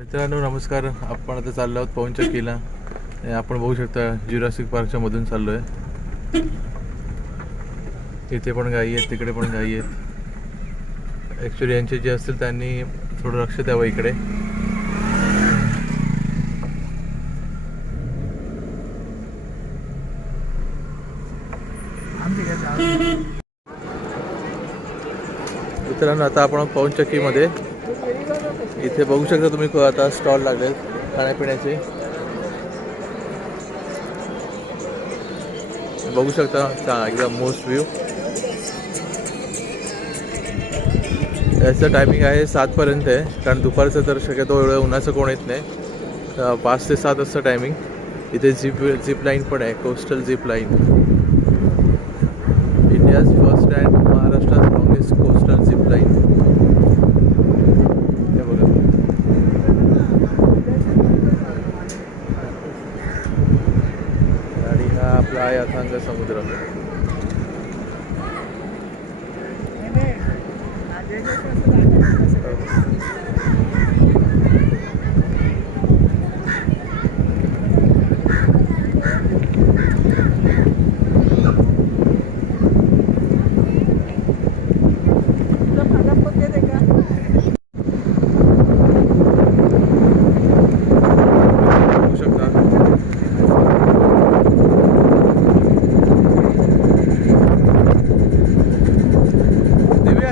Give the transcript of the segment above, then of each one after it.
मित्रांनो नमस्कार. आपण आता चाललो आहोत पवनचक्कीला. आपण बघू शकता ज्युरासिक पार्कच्या मधून चाललो आहे. इथे पण गायी आहेत, तिकडे पण गायी आहेत. ॲक्च्युली यांचे जे असतील त्यांनी थोडं लक्ष द्यावं इकडे. मित्रांनो आता आपण पवनचक्कीमध्ये इथे बघू शकता तुम्ही आता स्टॉल लागले खाण्यापिण्याचे. बघू शकता एकदम मोस्ट व्ह्यू. याचं टायमिंग आहे 7 पर्यंत आहे, कारण दुपारचं तर शक्यतो एवढं उन्हाचं कोण येत नाही. 5 ते 7 असतं टायमिंग. इथे झिप लाईन पण आहे, coastal zip line. India's first and Maharashtra's longest coastal zip line. हे बघा, आणि हा आपला आहे अथांग समुद्र.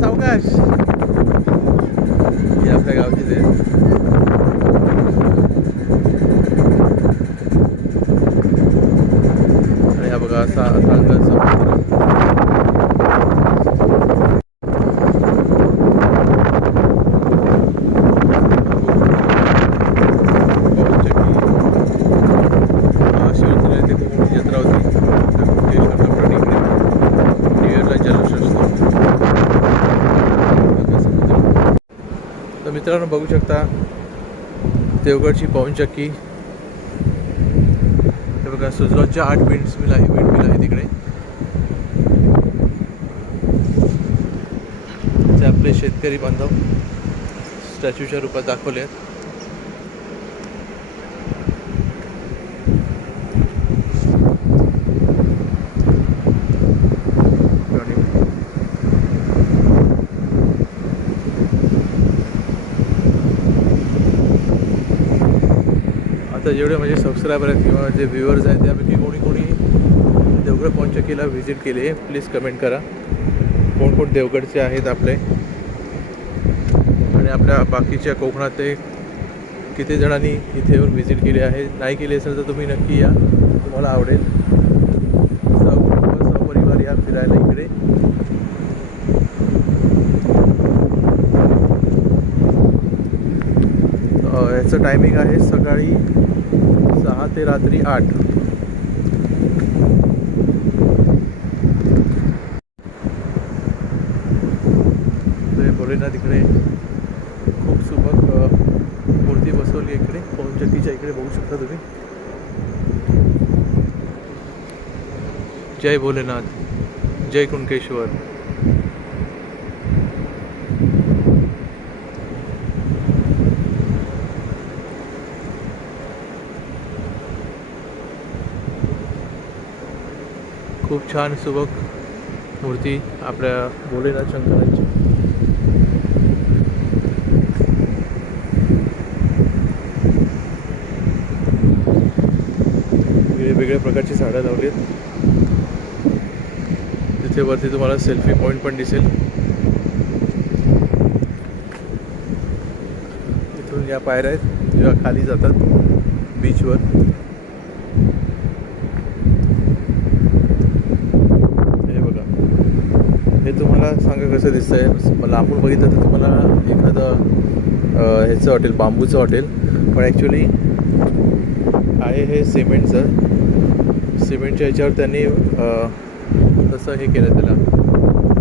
सावकाश ही आपल्या गावचीच आहे. आणि हा बघा असा अथांग समुद्र. महाशिवरात्रीला तिथे मोठी जत्रा होती. न्यू इयरला जल्लोष असतो. तर मित्रांनो बघू शकता देवगडची पवनचक्की. हे बघा सुजलॉनच्या 8 विंडमिल आहे तिकडे. ते आपले शेतकरी बांधव स्टॅच्यूच्या रूपात दाखवले आहेत. आता जेवढे म्हणजे सबस्क्रायबर आहेत किंवा जे व्ह्युअर्स आहेत त्यापैकी कोणी देवगड पवनचक्कीला व्हिजिट केली आहे प्लीज कमेंट करा. कोण देवगडचे आहेत आपले, आणि आपल्या बाकीच्या कोकणात ते किती जणांनी इथे येऊन व्हिजिट केली आहे. नाही केली असेल तर तुम्ही नक्की या, तुम्हाला आवडेल. सपरिवार या फिरायला इकडे. याचं टायमिंग आहे सकाळी 6 ते रात्री 8. ते भोलेनाथ इकडे खूप सुबक मूर्ती बसवली इकडे पवनचक्कीच्या इकडे. बघू शकता तुम्ही. जय भोलेनाथ, जय कुणकेश्वर. खूप छान सुबक मूर्ती आपल्या भोलेनाथ शंकरांची. वेगवेगळ्या प्रकारची झाडं लावली आहेत. तिथे वरती तुम्हाला सेल्फी पॉईंट पण दिसेल. इथून या पायऱ्या आहेत जेव्हा खाली जातात बीचवर. हे तुम्हाला सांगा कसं दिसतंय. लांबून बघितलं तर तुम्हाला एखादं ह्याचं हॉटेल, बांबूचं हॉटेल, पण ॲक्च्युली आहे हे सिमेंटचं. सिमेंटच्या ह्याच्यावर त्यांनी तसं हे केलं, त्याला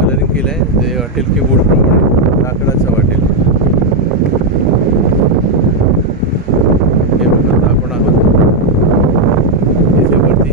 कलरिंग केलं आहे. ते हॉटेल की वूडप्रमाणे लाकडाचं हॉटेल. हे बघा आपण आहोत इथे वरती.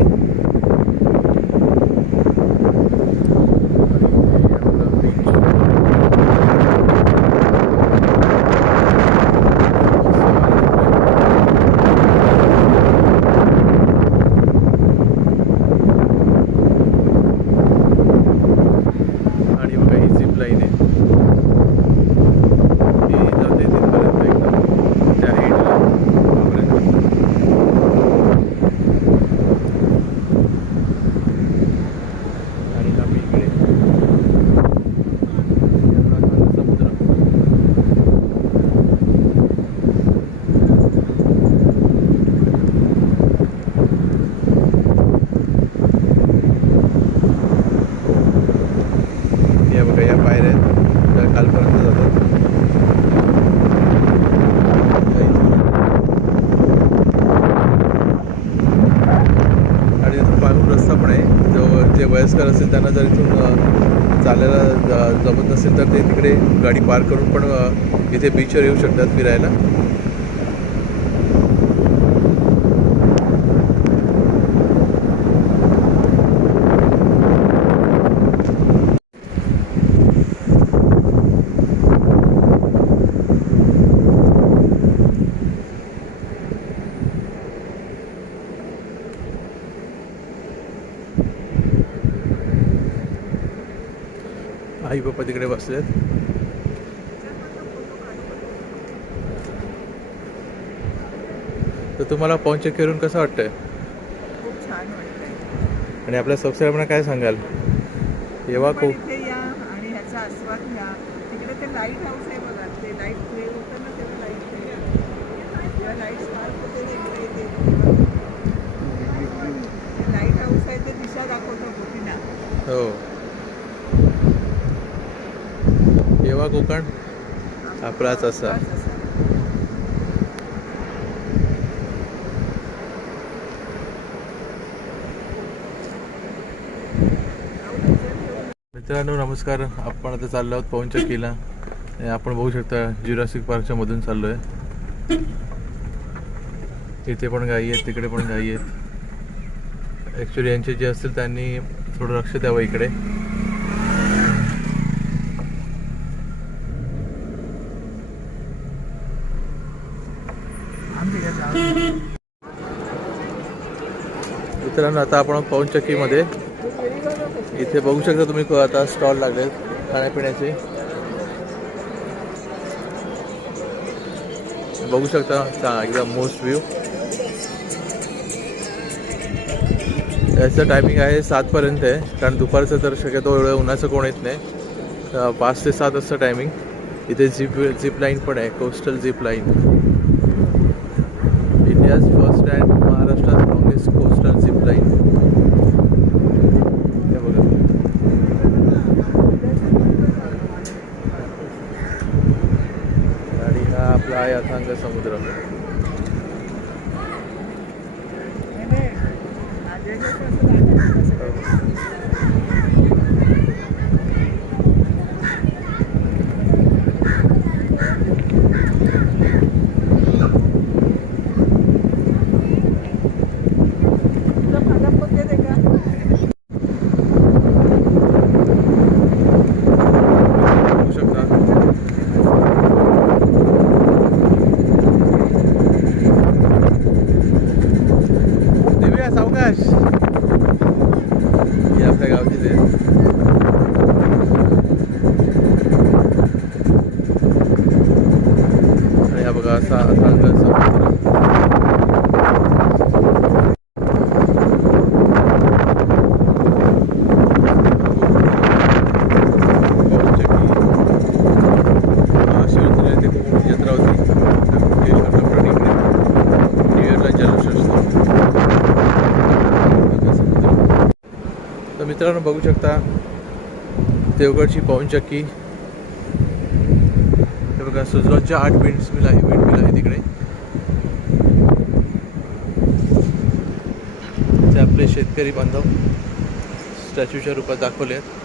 वयस्कर असेल त्यांना जर इथून चालायला जमत नसेल तर ते तिकडे गाडी पार्क करून पण इथे बीचवर येऊ शकतात फिरायला. आई पप्पा तिकडे बसलेत. तर तुम्हाला पाऊंडच्या करून कसं वाटतंय? खूप छान वाटतंय. आणि आपल्या सबस्क्रायबरना काय सांगाल? येवा पण खूप इथे या आणि ह्याचा आस्वाद घ्या. तिकडे ते लाईट हाऊस आहे बघा, ते लाईट प्ले होतं ना तेव्हा लाईट तेव्हा लाईट स्टार्ट होते ना इकडे ते लाईट हाऊस आहे ते दिशा दाखवतं बोटीना. हो. येवा कोकण आपलाच असा. मित्रांनो नमस्कार. आपण आता चाललो आहोत पाऊंडचक्कीला. आपण बघू शकता जुरासिक पार्कच्या मधून चाललो आहे. इथे पण गायी आहेत, तिकडे पण गायी आहेत. ॲक्च्युली यांचे जे असतील त्यांनी थोडं लक्ष द्यावं इकडे. मित्रांनो आता आपण पाऊंडचक्कीमध्ये इथे बघू शकता तुम्ही आता स्टॉल लागलेत खाण्यापिण्याचे. बघू शकता एकदम मोस्ट व्ह्यू. याचं टायमिंग आहे 7 पर्यंत आहे, कारण दुपारचं तर शक्यतो एवढं उन्हाचं कोण येत नाही. 5 ते 7 असतं टायमिंग. इथे झिप लाईन पण आहे, coastal zip line. India's first and महाराष्ट्रात लॉंगेस्ट कोस्टल झिप लाईन. हे बघा. आणि हा आपला आहे अथांग समुद्र. सावकाश ही आपल्या गावचीच आहे. आणि हा बघा असा अथांग समुद्र. महाशिवरात्रीला इथे खूप मोठी जत्रा होती. न्यू इयरला जल्लोष असतो. तर मित्रांनो बघू शकता देवगडची पाऊंडचक्की. हे बघा सुजलॉनच्या 8 विंड मिल आहे तिकडे. ते आपले शेतकरी बांधव स्टॅच्यूच्या रूपात दाखवले आहेत.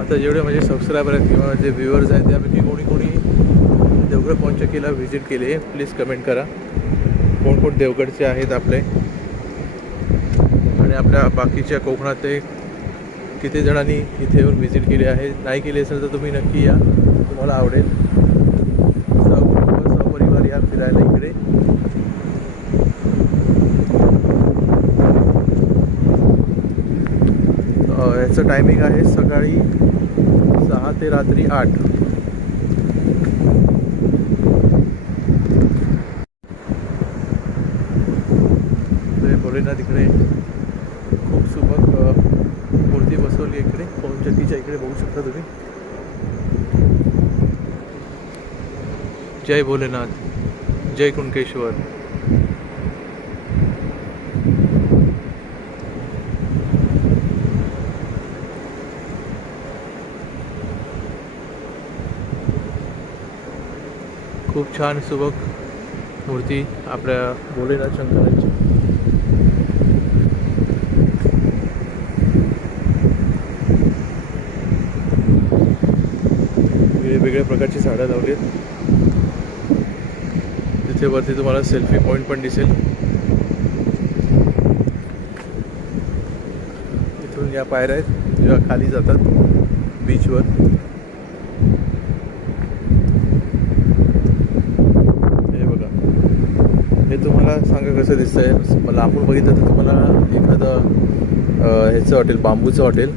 आता जेवढे माझे सबस्क्रायबर आहेत किंवा जे व्ह्युअर्स आहेत त्यापैकी कोणी देवगड पाऊंडचक्कीला व्हिजिट केली आहे प्लीज कमेंट करा. कोण देवगडचे आहेत आपले आणि आपल्या बाकीच्या कोकणातले किती जणांनी इथे येऊन व्हिजिट केली आहे. नाही केली असेल तर तुम्ही नक्की या, तुम्हाला आवडेल. सपरिवार या फिरायला इकडे. याचं टायमिंग आहे सकाळी 6 ते रात्री 8. भोलेनाथ तिकडे खूप सुबक मूर्ती बसवली इकडे पाऊंडचक्कीच्या इकडे बघू शकता तुम्ही. जय भोलेनाथ, जय कुणकेश्वर. खूप छान सुबक मूर्ती आपल्या भोलेनाथ शंकरांची. वेगवेगळ्या प्रकारची झाडं लावली आहेत. तिथे वरती तुम्हाला सेल्फी पॉईंट पण दिसेल. इथून या पायऱ्या आहेत जेव्हा खाली जातात बीचवर. हे बघा, हे तुम्हाला सांगा कसं दिसतंय. लांबून बघितलं तर तुम्हाला एखादं ह्याचं हॉटेल, बांबूचं हॉटेल,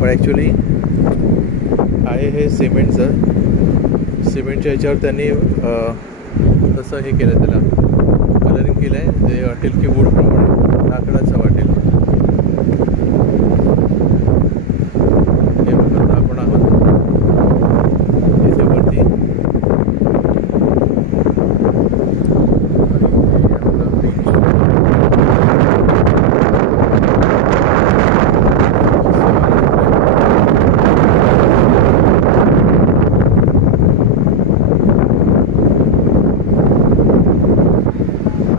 पण ॲक्च्युली आहे हे सिमेंटचं. सिमेंटच्या ह्याच्यावर त्यांनी तसं हे केलं, त्याला कलरिंग केलं आहे ते हॉटेल की वूडप्रमाणे लाकडाचं हॉटेल. हे बघा, आपण आहोत इथे वरती.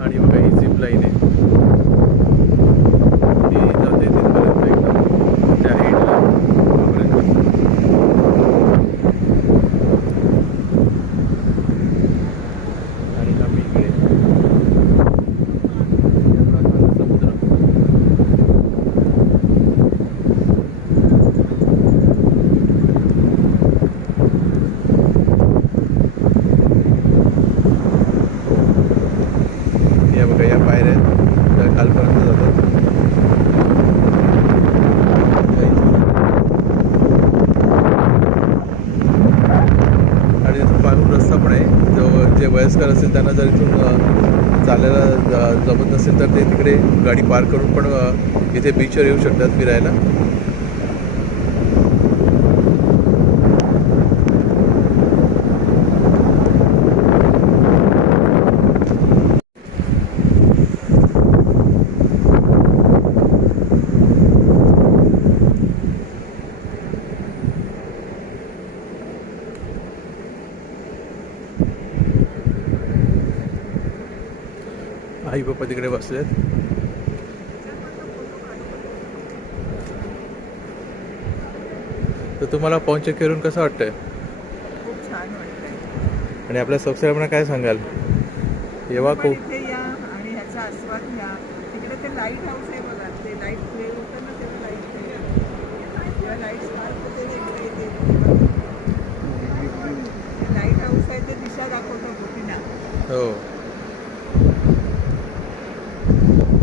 आणि बघा ही झिप लाईन आहे, ती जाते तिथपर्यंत एकदम त्या एंडला तोपर्यंत. आणि आम्ही इकडे एवढा चांगला समुद्र. या बघा, या पायऱ्या आहेत त्या खालपर्यंत जातात. आणि तिथून मागून रस्ता पण आहे. जो जे वयस्कर असेल त्यांना जर इथून चालायला जमत नसेल तर ते तिकडे गाडी पार्क करून पण इथे बीचवर येऊ शकतात फिरायला. आई बाप्पा तिकडे बसलेत. तर तुम्हाला पॉइंट करून कसं वाटतंय? खूप छान वाटतंय. आणि आपल्या सबस्क्रायबरना काय सांगाल? येवा पण खूप. इथे या आणि ह्याचा आस्वाद घ्या. तिकडे ते लाईट हाऊस आहे बघा, ते लाईट फेल होतं ना तेव्हा लाईट तेव्हा लाईट स्पार्क होते ना इकडे ते लाईट हाऊस आहे, ते दिशा दाखवतं बोटीला. हो,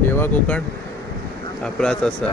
येवा कोकण आपलाच असा.